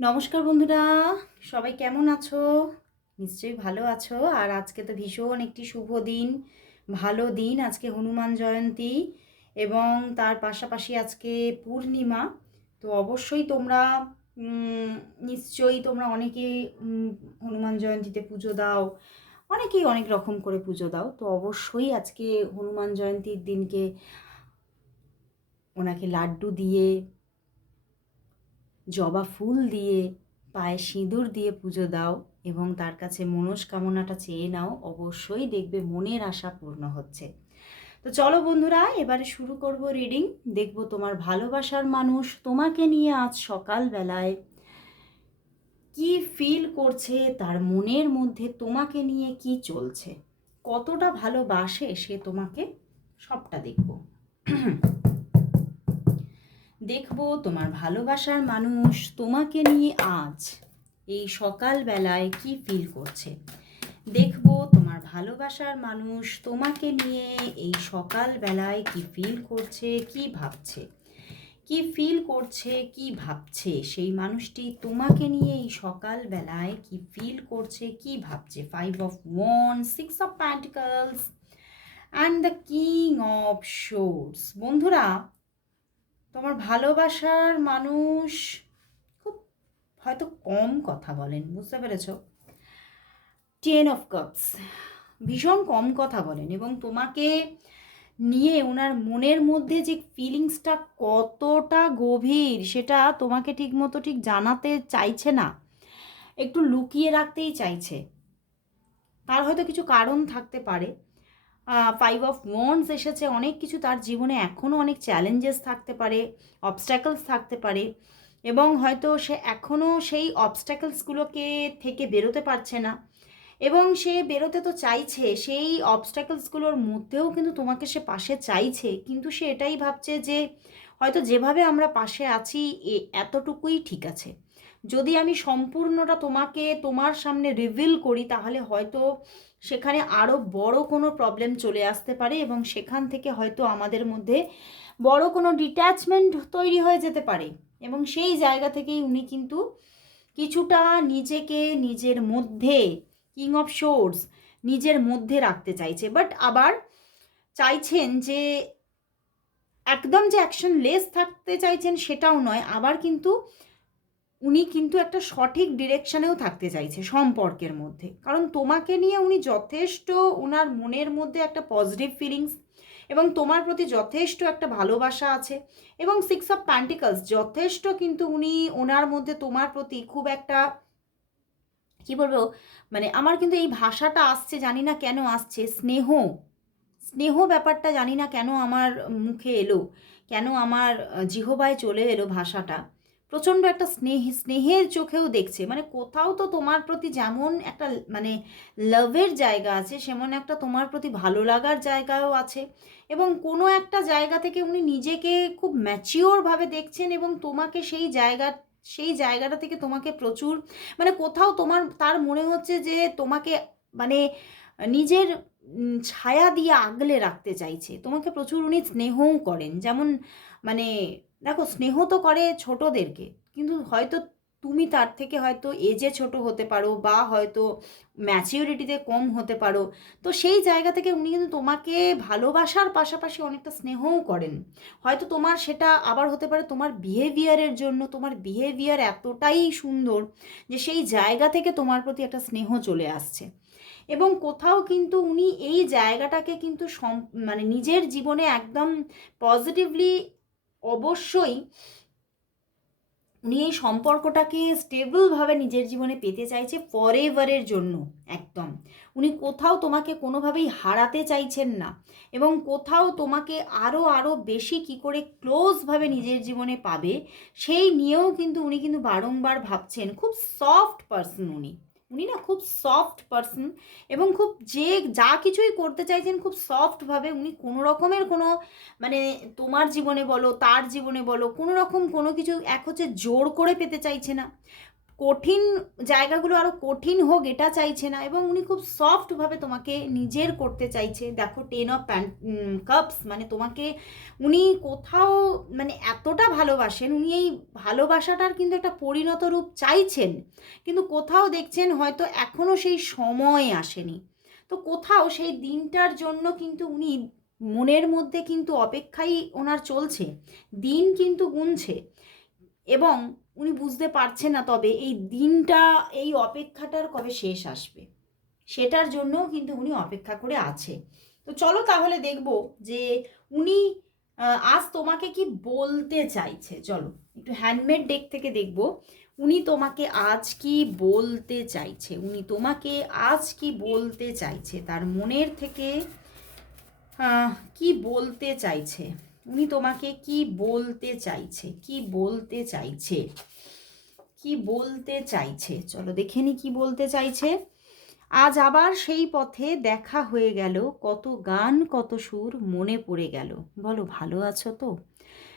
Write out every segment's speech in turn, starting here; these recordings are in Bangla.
নমস্কার বন্ধুরা, সবাই কেমন আছো? নিশ্চয়ই ভালো আছো। আর আজকে তো ভীষণ একটি শুভ দিন, ভালো দিন। আজকে হনুমান জয়ন্তী এবং তার পাশাপাশি আজকে পূর্ণিমা। তো অবশ্যই তোমরা নিশ্চয়ই তোমরা অনেকে হনুমান জয়ন্তীতে পুজো দাও, অনেকেই অনেক রকম করে পুজো দাও। তো অবশ্যই আজকে হনুমান জয়ন্তীর দিনকে ওনাকে লাড্ডু দিয়ে, জবা ফুল দিয়ে, পায়ে সিঁদুর দিয়ে পুজো দাও এবং তার কাছে মনস্কামনাটা চেয়ে নাও। অবশ্যই দেখবে মনের আশা পূর্ণ হচ্ছে। তো চলো বন্ধুরা, এবারে শুরু করব রিডিং। দেখব তোমার ভালোবাসার মানুষ তোমাকে নিয়ে আজ সকালবেলায় কি ফিল করছে, তার মনের মধ্যে তোমাকে নিয়ে কি চলছে, কতটা ভালোবাসে সে তোমাকে, সবটা দেখব। দেখব তোমার ভালোবাসার মানুষ তোমাকে নিয়ে আজ এই সকালবেলায় কি ফিল করছে। দেখব তোমার ভালোবাসার মানুষ তোমাকে নিয়ে এই সকালবেলায় কি ফিল করছে, কি ভাবছে, কি ফিল করছে, কি ভাবছে। সেই মানুষটি তোমাকে নিয়ে এই সকালবেলায় কি ফিল করছে, কি ভাবছে। 5 of Wands, 6 of Pentacles and the king of swords. বন্ধুরা, তোমার ভালোবাসার মানুষ খুব হয়তো কম কথা বলেন, বুঝতে পেরেছ? 10 of Cups, ভীষণ কম কথা বলেন এবং তোমাকে নিয়ে ওনার মনের মধ্যে যে ফিলিংসটা কতটা গভীর সেটা তোমাকে ঠিক জানাতে চাইছে না, একটু লুকিয়ে রাখতেই চাইছে। তার হয়তো কিছু কারণ থাকতে পারে। 5 of Wands এসেছে, অনেক কিছু তার জীবনে এখনও অনেক চ্যালেঞ্জেস থাকতে পারে, অবস্ট্যাকলস থাকতে পারে এবং হয়তো সে এখনও সেই অবস্ট্যাকলসগুলোকে থেকে বেরোতে পারছে না এবং সে বেরোতে তো চাইছে, সেই অবস্ট্যাকলসগুলোর মধ্যেও কিন্তু তোমাকে সে পাশে চাইছে, কিন্তু সে এটাই ভাবছে যে হয়তো যেভাবে আমরা পাশে আছি এতটুকুই ঠিক আছে। যদি আমি সম্পূর্ণটা তোমাকে তোমার সামনে রিভিল করি তাহলে হয়তো সেখানে আরও বড় কোনো প্রবলেম চলে আসতে পারে এবং সেখান থেকে হয়তো আমাদের মধ্যে বড় কোনো ডিট্যাচমেন্ট তৈরি হয়ে যেতে পারে এবং সেই জায়গা থেকেই উনি কিন্তু কিছুটা নিজেকে নিজের মধ্যে, কিং অফ সোর্স, নিজের মধ্যে রাখতে চাইছে। বাট আবার চাইছেন যে একদম যে অ্যাকশনলেস থাকতে চাইছেন সেটাও নয়, আবার কিন্তু উনি কিন্তু একটা সঠিক ডিরেকশনেও থাকতে চাইছে সম্পর্কের মধ্যে, কারণ তোমাকে নিয়ে উনি যথেষ্ট, ওনার মনের মধ্যে একটা পজিটিভ ফিলিংস এবং তোমার প্রতি যথেষ্ট একটা ভালোবাসা আছে এবং 6 of Pentacles যথেষ্ট কিন্তু উনি ওনার মধ্যে তোমার প্রতি খুব একটা, কি বলবো, মানে আমার কিন্তু এই ভাষাটা আসছে, জানি না কেন আসছে, স্নেহ, স্নেহ ব্যাপারটা জানি না কেন আমার মুখে এলো, কেন আমার জিহবায় চলে এলো ভাষাটা। প্রচণ্ড একটা স্নেহের চোখেও দেখছে, মানে কোথাও তো তোমার প্রতি যেমন একটা মানে লাভের জায়গা আছে, সেমন একটা তোমার প্রতি ভালো লাগার জায়গাও আছে এবং কোনো একটা জায়গা থেকে উনি নিজেকে খুব ম্যাচিওরভাবে দেখছেন এবং তোমাকে সেই জায়গাটা থেকে তোমাকে প্রচুর, মানে কোথাও তার মনে হচ্ছে যে তোমাকে মানে নিজের ছায়া দিয়ে আগলে রাখতে চাইছে। তোমাকে প্রচুর উনি স্নেহও করেন, যেমন মানে দেখো, স্নেহ তো করে ছোটদেরকে, কিন্তু হয়তো তুমি তার থেকে হয়তো এজে ছোট হতে পারো বা হয়তো ম্যাচিউরিটিতে কম হতে পারো। তো সেই জায়গা থেকে উনি কিন্তু তোমাকে ভালোবাসার পাশাপাশি অনেকটা স্নেহও করেন। হয়তো তোমার সেটা আবার হতে পারে তোমার বিহেভিয়ারের জন্য, তোমার বিহেভিয়ার এতটাই সুন্দর যে সেই জায়গা থেকে তোমার প্রতি একটা স্নেহ চলে আসছে এবং কোথাও কিন্তু উনি এই জায়গাটাকে কিন্তু মানে নিজের জীবনে একদম পজিটিভলি, অবশ্যই উনি এই সম্পর্কটাকে স্টেবলভাবে নিজের জীবনে পেতে চাইছে ফরএভারের জন্য। একদম উনি কোথাও তোমাকে কোনোভাবেই হারাতে চাইছেন না এবং কোথাও তোমাকে আরও আরও বেশি কি করে ক্লোজভাবে নিজের জীবনে পাবে সেই নিয়েও কিন্তু উনি কিন্তু বারংবার ভাবছেন। খুব সফট পারসন উনি, উনি না খুব সফট পারসন এবং খুব যা কিছুই করতে চাইছেন খুব সফটভাবে। উনি কোনো রকমের কোনো মানে তোমার জীবনে বলো তার জীবনে বলো কোনো রকম কোনো কিছু এক হচ্ছে জোর করে পেতে চাইছে না, কঠিন জায়গাগুলো আরও কঠিন হোক এটা চাইছে না, এবং উনি খুব সফটভাবে তোমাকে নিজের করতে চাইছে। দেখো 10 অফ কাপস, মানে তোমাকে উনি কোথাও মানে এতটা ভালোবাসেন, উনি এই ভালোবাসাটার কিন্তু একটা পরিণত রূপ চাইছেন, কিন্তু কোথাও দেখছেন হয়তো এখনও সেই সময় আসেনি। তো কোথাও সেই দিনটার জন্য কিন্তু উনি মনের মধ্যে কিন্তু অপেক্ষাই ওনার চলছে, দিন কিন্তু গুনছে, এবং উনি বুঝতে পারছেন না তবে এই দিনটা, এই অপেক্ষাটার কবে শেষ আসবে, সেটার জন্যও কিন্তু উনি অপেক্ষা করে আছে। তো চলো তাহলে দেখব যে উনি আজ তোমাকে কি বলতে চাইছে। চলো একটু হ্যান্ডমেড ডেক থেকে দেখব উনি তোমাকে আজ কি বলতে চাইছে, উনি তোমাকে আজ কি বলতে চাইছে, তার মনের থেকে কি বলতে চাইছে, উনি তোমাকে কি বলতে চাইছে, কি বলতে চাইছে, কি বলতে চাইছে। চলো দেখে নি কি বলতে চাইছে। আজ আবার সেই পথে দেখা হয়ে গেল, কত গান কত সুর মনে পড়ে গেল, বলো ভালো আছো তো।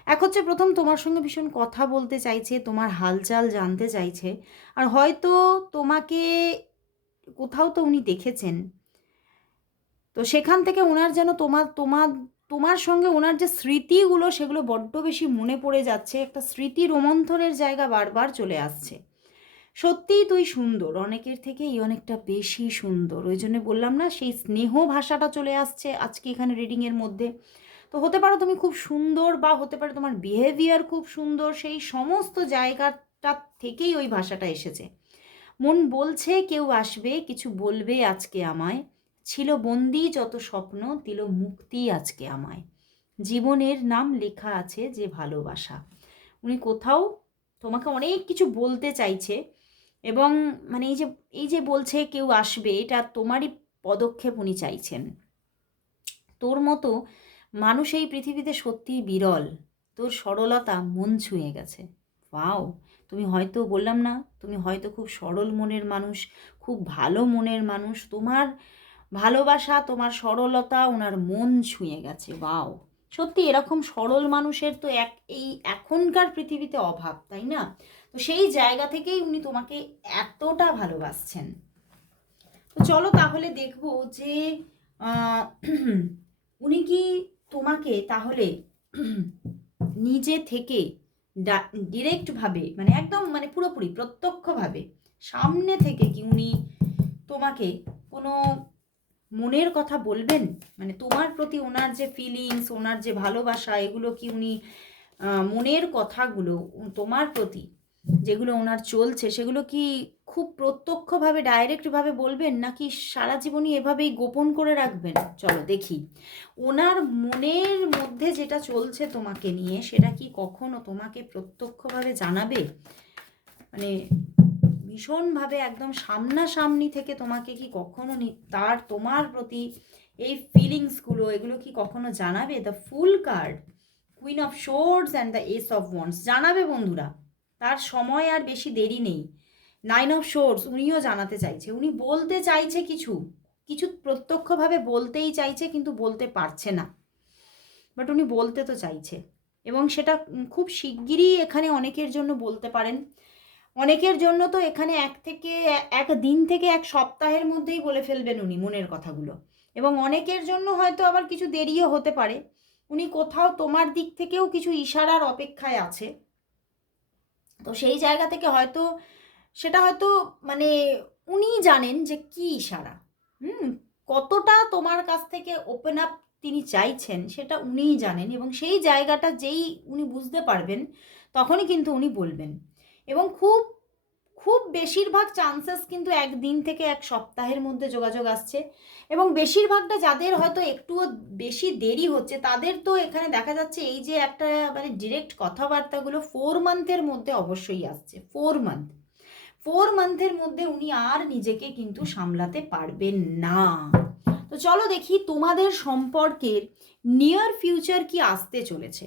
এক হচ্ছে প্রথম তোমার সঙ্গে ভীষণ কথা বলতে চাইছে, তোমার হালচাল জানতে চাইছে, আর হয়তো তোমাকে কোথাও তো উনি দেখেছেন, তো সেখান থেকে ওনার যেন তোমার তোমার তোমার সঙ্গে ওনার যে স্মৃতিগুলো সেগুলো বড্ড বেশি মনে পড়ে যাচ্ছে, একটা স্মৃতি রোমন্থনের জায়গা বারবার চলে আসছে। সত্যিই তুই সুন্দর, অনেকের থেকেই অনেকটা বেশি সুন্দর, ওই জন্য বললাম না সেই স্নেহ ভাষাটা চলে আসছে আজকে এখানে রিডিংয়ের মধ্যে। তো হতে পারো তুমি খুব সুন্দর, বা হতে পারে তোমার বিহেভিয়ার খুব সুন্দর, সেই সমস্ত জায়গাটা থেকেই ওই ভাষাটা এসেছে। মন বলছে কেউ আসবে, কিছু বলবে আজকে আমায়, ছিল বন্দি যত স্বপ্ন, দিল মুক্তি আজকে আমায়, জীবনের নাম লেখা আছে যে ভালোবাসা। উনি কোথাও তোমাকে অনেক কিছু বলতে চাইছে, এবং মানে এই যে বলছে কেউ আসবে, এটা তোমারই পদক্ষেপ উনি চাইছেন। তোর মতো মানুষ এই পৃথিবীতে সত্যিই বিরল, তোর সরলতা মন ছুঁয়ে গেছে। ওয়াও, তুমি হয়তো বললাম না, তুমি হয়তো খুব সরল মনের মানুষ, খুব ভালো মনের মানুষ, তোমার ভালোবাসা তোমার সরলতা ওনার মন ছুঁয়ে গেছে। ওয়াও, সত্যি এরকম সরল মানুষের তো এই এখনকার পৃথিবীতে অভাব, তাই না? তো সেই জায়গা থেকেই উনি তোমাকে এতটা ভালোবাসছেন। তো চলো তাহলে দেখবো যে আহ, উনি কি তোমাকে তাহলে নিজে থেকে ডিরেক্টভাবে, মানে একদম মানে পুরোপুরি প্রত্যক্ষভাবে সামনে থেকে কি উনি তোমাকে কোনো মনের কথা বলবেন, মানে তোমার প্রতি ওনার যে ফিলিংস, ওনার যে ভালোবাসা, এগুলো কি উনি মনের কথাগুলো তোমার প্রতি যেগুলো ওনার চলছে সেগুলো কি খুব প্রত্যক্ষভাবে ডাইরেক্টভাবে বলবেন, নাকি সারা জীবনই এভাবেই গোপন করে রাখবেন? চলো দেখি ওনার মনের মধ্যে যেটা চলছে তোমাকে নিয়ে সেটা কি কখনো তোমাকে প্রত্যক্ষভাবে জানাবে, মানে ভীষণভাবে একদম সামনাসামনি থেকে তোমাকে কি কখনো তোমার প্রতি এই ফিলিংসগুলো এগুলো কি কখনো জানাবে? The fool card, queen of swords and the ace of wands, জানাবে বন্ধুরা, তার সময় আর বেশি দেরি নেই। 9 অফ শোর্ডস, উনিও জানাতে চাইছে, উনি বলতে চাইছে কিছু কিছু প্রত্যক্ষভাবে বলতেই চাইছে, কিন্তু বলতে পারছে না, বাট উনি বলতে তো চাইছে, এবং সেটা খুব শিগগিরই এখানে অনেকের জন্য বলতে পারেন। অনেকের জন্য তো এখানে এক দিন থেকে এক সপ্তাহের মধ্যেই বলে ফেলবেন উনি মনের কথাগুলো, এবং অনেকের জন্য হয়তো আবার কিছু দেরিও হতে পারে। উনি কোথাও তোমার দিক থেকেও কিছু ইশারার অপেক্ষায় আছে, তো সেই জায়গা থেকে হয়তো সেটা হয়তো মানে উনি জানেন যে কি ইশারা, কতটা তোমার কাছ থেকে ওপেন আপ তিনি চাইছেন সেটা উনিই জানেন, এবং সেই জায়গাটা যেই উনি বুঝতে পারবেন তখনই কিন্তু উনি বলবেন। এবং খুব খুব বেশিরভাগ চান্সেস কিন্তু একদিন থেকে এক সপ্তাহের মধ্যে যোগাযোগ আসছে, এবং বেশিরভাগটা যাদের হয়তো একটুও বেশি দেরি হচ্ছে তাদের তো এখানে দেখা যাচ্ছে এই যে একটা মানে ডিরেক্ট কথাবার্তাগুলো 4 মান্থের মধ্যে অবশ্যই আসছে। 4 মান্থ, 4 মান্থের মধ্যে উনি আর নিজেকে কিন্তু সামলাতে পারবেন না। তো চলো দেখি তোমাদের সম্পর্কের নিয়ার ফিউচার কি আসতে চলেছে,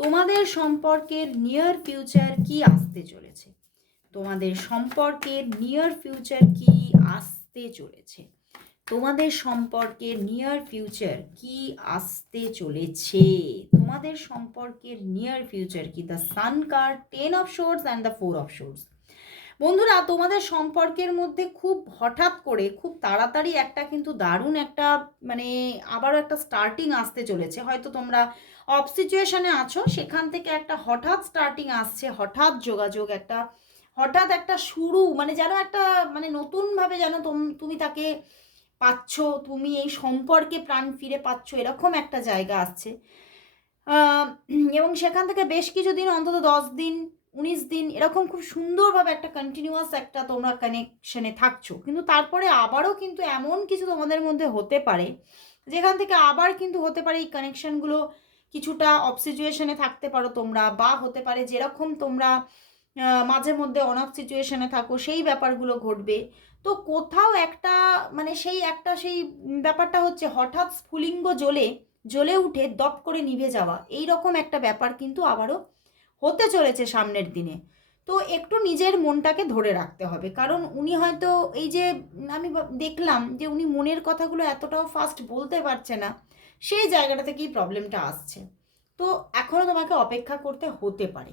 তোমাদের সম্পর্কের নিয়ার ফিউচার কি আসতে চলেছে, তোমাদের সম্পর্কের নিয়ার ফিউচার কি আসতে চলেছে, তোমাদের সম্পর্কের নিয়ার ফিউচার কি আসতে চলেছে, তোমাদের সম্পর্কের নিয়ার ফিউচার কি। The sun card, 10 of swords and the 4 of swords, বন্ধুরা, তোমাদের সম্পর্কের মধ্যে খুব হঠাৎ করে খুব তাড়াতাড়ি একটা কিন্তু দারুণ একটা মানে আবারও একটা স্টার্টিং আসতে চলেছে। হয়তো তোমরা অফ সিচুয়েশনে আছো, সেখান থেকে একটা হঠাৎ স্টার্টিং আসছে, হঠাৎ যোগাযোগ, একটা হঠাৎ একটা শুরু, মানে যেন একটা মানে নতুনভাবে যেন তুমি তাকে পাচ্ছ, তুমি এই সম্পর্কে প্রাণ ফিরে পাচ্ছ, এরকম একটা জায়গা আসছে। এবং সেখান থেকে বেশ কিছুদিন, অন্তত 10 দিন 19 দিন এরকম খুব সুন্দরভাবে একটা কন্টিনিউয়াস একটা তোমরা কানেকশনে থাকছো, কিন্তু তারপরে আবারও কিন্তু এমন কিছু তোমাদের মধ্যে হতে পারে যেখান থেকে আবার কিন্তু হতে পারে এই কানেকশনগুলো কিছুটা অফ সিচুয়েশনে থাকতে পারো তোমরা, বা হতে পারে যেরকম তোমরা মাঝে মধ্যে অন অফ সিচুয়েশনে থাকো সেই ব্যাপারগুলো ঘটবে। তো কোথাও একটা মানে সেই ব্যাপারটা হচ্ছে হঠাৎ স্ফুলিঙ্গ জ্বলে জ্বলে উঠে দপ করে নিভে যাওয়া, এই রকম একটা ব্যাপার কিন্তু আবারও হতে চলেছে সামনের দিনে। তো একটু নিজের মনটাকে ধরে রাখতে হবে, কারণ উনি হয়তো এই যে আমি দেখলাম যে উনি মনের কথাগুলো এতটাও ফাস্ট বলতে পারছে না, সেই জায়গাটা থেকেই প্রবলেমটা আসছে। তো এখনও তোমাকে অপেক্ষা করতে হতে পারে।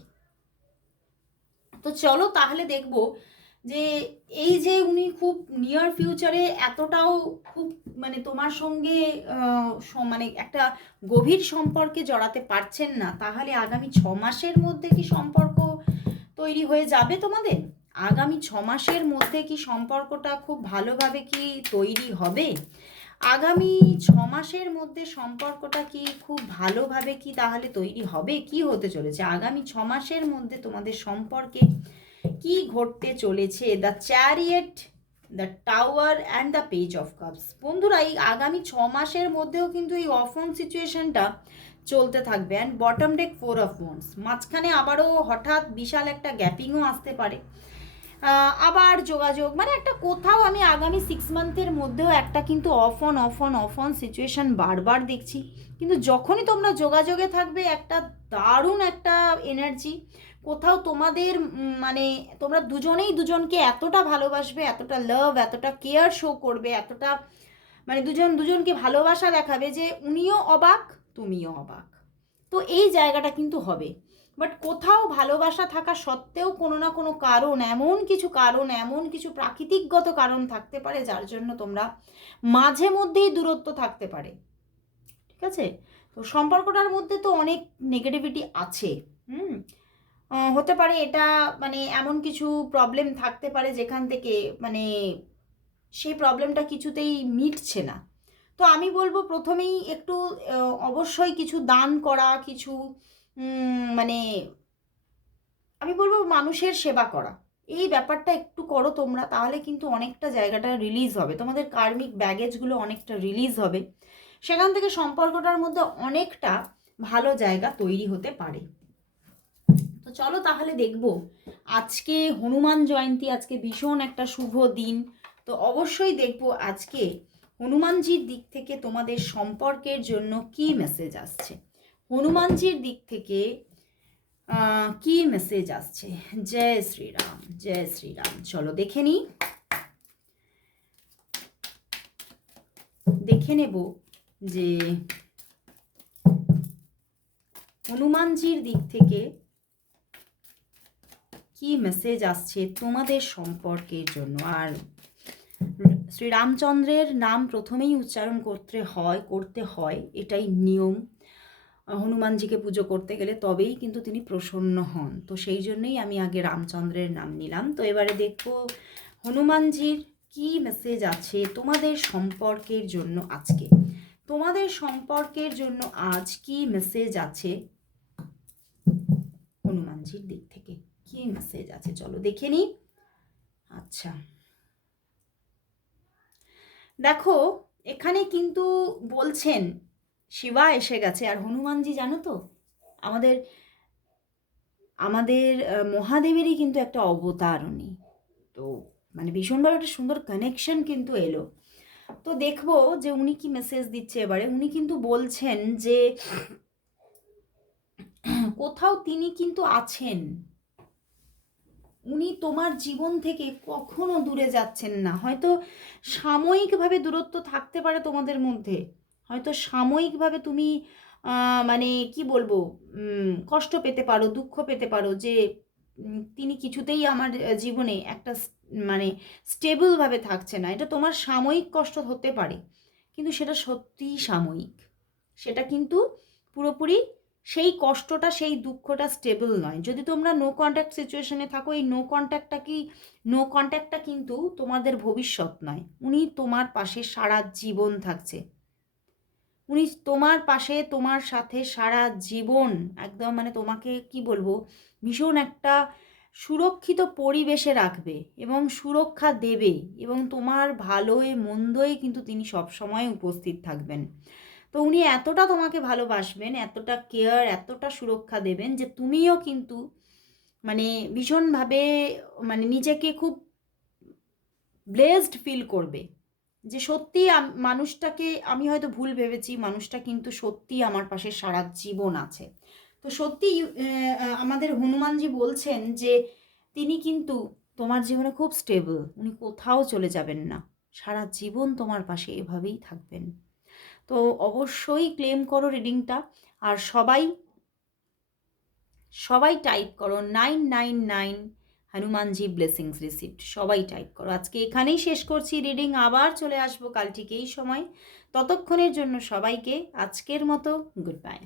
তো চলো তাহলে দেখবো যে এই যে উনি খুব নিয়ার ফিউচারে এতটাও খুব মানে তোমার সঙ্গে মানে একটা গভীর সম্পর্কে জড়াতে পারছেন না, তাহলে আগামী 6 মাসের মধ্যে কি সম্পর্ক তৈরি হয়ে যাবে তোমাদের? আগামী 6 মাসের মধ্যে কি সম্পর্কটা খুব ভালোভাবে কি তৈরি হবে? আগামী 6 মাসের মধ্যে সম্পর্কটা কি খুব ভালোভাবে কি তাহলে তৈরি হবে? কি হতে চলেছে আগামী 6 মাসের মধ্যে তোমাদের সম্পর্কে? কি ঘটতে চলেছে? The chariot, the tower and the page of cups. বন্ধুরা, এই আগামী 6 মাসের মধ্যেও কিন্তু এই অফ অন সিচুয়েশনটা চলতে থাকবে। And bottom day 4 of wands, মাঝখানে আবারও হঠাৎ বিশাল একটা গ্যাপিংও আসতে পারে, আবার যোগাযোগ, মানে একটা কোথাও আমি আগামী 6 মান্থের মধ্যেও একটা কিন্তু অফ অন সিচুয়েশন বারবার দেখছি। কিন্তু যখনই তোমরা যোগাযোগে থাকবে একটা দারুণ একটা এনার্জি, কোথাও তোমাদের মানে তোমরা দুজনেই দুজনকে এতটা ভালোবাসবে, এতটা লাভ, এতটা কেয়ার শো করবে, এতটা মানে দুজন দুজনকে ভালোবাসা দেখাবে যে উনিও অবাক, তুমিও অবাক। তো এই জায়গাটা কিন্তু হবে। বাট কোথাও ভালোবাসা থাকা সত্ত্বেও কোনো না কোনো কারণ, এমন কিছু প্রাকৃতিকগত কারণ থাকতে পারে যার জন্য তোমরা মাঝে মধ্যেই দূরত্ব থাকতে পারে। ঠিক আছে? তো সম্পর্কটার মধ্যে তো অনেক নেগেটিভিটি আছে। হুম হতে পারে এটা মানে এমন কিছু প্রবলেম থাকতে পারে যেখান থেকে মানে সেই প্রবলেমটা কিছুতেই মিটছে না। তো আমি বলবো প্রথমেই একটু অবশ্যই কিছু দান করা, কিছু মানে আমি বলবো মানুষের সেবা করা, এই ব্যাপারটা একটু করো তোমরা, তাহলে কিন্তু অনেকটা জায়গাটা রিলিজ হবে, তোমাদের কার্মিক ব্যাগেজগুলো অনেকটা রিলিজ হবে, সেখান থেকে সম্পর্কটার মধ্যে অনেকটা ভালো জায়গা তৈরি হতে পারে। তো চলো তাহলে দেখবো, আজকে হনুমান জয়ন্তী, আজকে ভীষণ একটা শুভ দিন। তো অবশ্যই দেখবো আজকে হনুমানজির দিক থেকে তোমাদের সম্পর্কের জন্য কি মেসেজ আসছে, হনুমানজির দিক থেকে কি মেসেজ আসছে। জয় শ্রীরাম, জয় শ্রীরাম। চলো দেখে নিই, দেখে নেব যে হনুমানজির দিক থেকে কি মেসেজ আসছে তোমাদের সম্পর্কের জন্য। আর শ্রীরামচন্দ্রের নাম প্রথমেই উচ্চারণ করতে হয়, এটাই নিয়ম। হনুমানজিকে পুজো করতে গেলে তবেই কিন্তু তিনি প্রসন্ন হন, তো সেই জন্যই আমি আগে রামচন্দ্রের নাম নিলাম। তো এবারে দেখো হনুমানজির কি মেসেজ আছে তোমাদের সম্পর্কের জন্য আজকে, তোমাদের সম্পর্কের জন্য আজ কি মেসেজ আছে হনুমানজির দিক থেকে, কি মেসেজ আছে চলো দেখে নিই। আচ্ছা দেখো, এখানে কিন্তু বলছেন শিবা এসে গেছে, আর হনুমানজি জানো তো আমাদের আমাদের মহাদেবেরই কিন্তু একটা অবতার উনি, তো মানে ভীষণভাবে একটা সুন্দর কানেকশন কিন্তু এলো। তো দেখবো যে উনি কি মেসেজ দিচ্ছে এবারে। উনি কিন্তু বলছেন যে কোথাও তিনি কিন্তু আছেন, উনি তোমার জীবন থেকে কখনো দূরে যাচ্ছেন না। হয়তো সাময়িকভাবে দূরত্ব থাকতে পারে তোমাদের মধ্যে, হয়তো সাময়িকভাবে তুমি মানে কি বলবো কষ্ট পেতে পারো, দুঃখ পেতে পারো যে তিনি কিছুতেই আমার জীবনে একটা মানে স্টেবলভাবে থাকছে না। এটা তোমার সাময়িক কষ্ট হতে পারে, কিন্তু সেটা সত্যিই সাময়িক। সেটা কিন্তু পুরোপুরি সেই কষ্টটা, সেই দুঃখটা স্টেবল নয়। যদি তোমরা নো কন্ট্যাক্ট সিচুয়েশনে থাকো, এই নো কন্ট্যাক্টটা কিন্তু তোমাদের ভবিষ্যৎ নয়। উনি তোমার পাশে সারা জীবন থাকছে। উনি তোমার পাশে, তোমার সাথে সারা জীবন একদম, মানে তোমাকে কি বলবো, ভীষণ একটা সুরক্ষিত পরিবেশে রাখবে এবং সুরক্ষা দেবে, এবং তোমার ভালোয় মন্দই কিন্তু তিনি সবসময় উপস্থিত থাকবেন। তো উনি এতটা তোমাকে ভালোবাসবেন, এতটা কেয়ার, এতটা সুরক্ষা দেবেন যে তুমিও কিন্তু মানে ভীষণভাবে মানে নিজেকে খুব ব্লেসড ফিল করবে, যে সত্যি মানুষটাকে আমি হয়তো ভুল ভেবেছি, মানুষটা কিন্তু সত্যিই আমার পাশে সারা জীবন আছে। তো সত্যি আমাদের হনুমানজি বলছেন যে তিনি কিন্তু তোমার জীবনে খুব স্টেবল, উনি কোথাও চলে যাবেন না, সারা জীবন তোমার পাশে এভাবেই থাকবেন। তো অবশ্যই ক্লেম করো রিডিংটা। আর সবাই সবাই টাইপ করো 999 হনুমানজি ব্লেসিংস রিসিভড, সবাই টাইপ করো। আজকে এখানেই শেষ করছি রিডিং, আবার চলে আসবো কাল ঠিক এই সময়। ততক্ষণের জন্য সবাইকে আজকের মতো গুড বাই।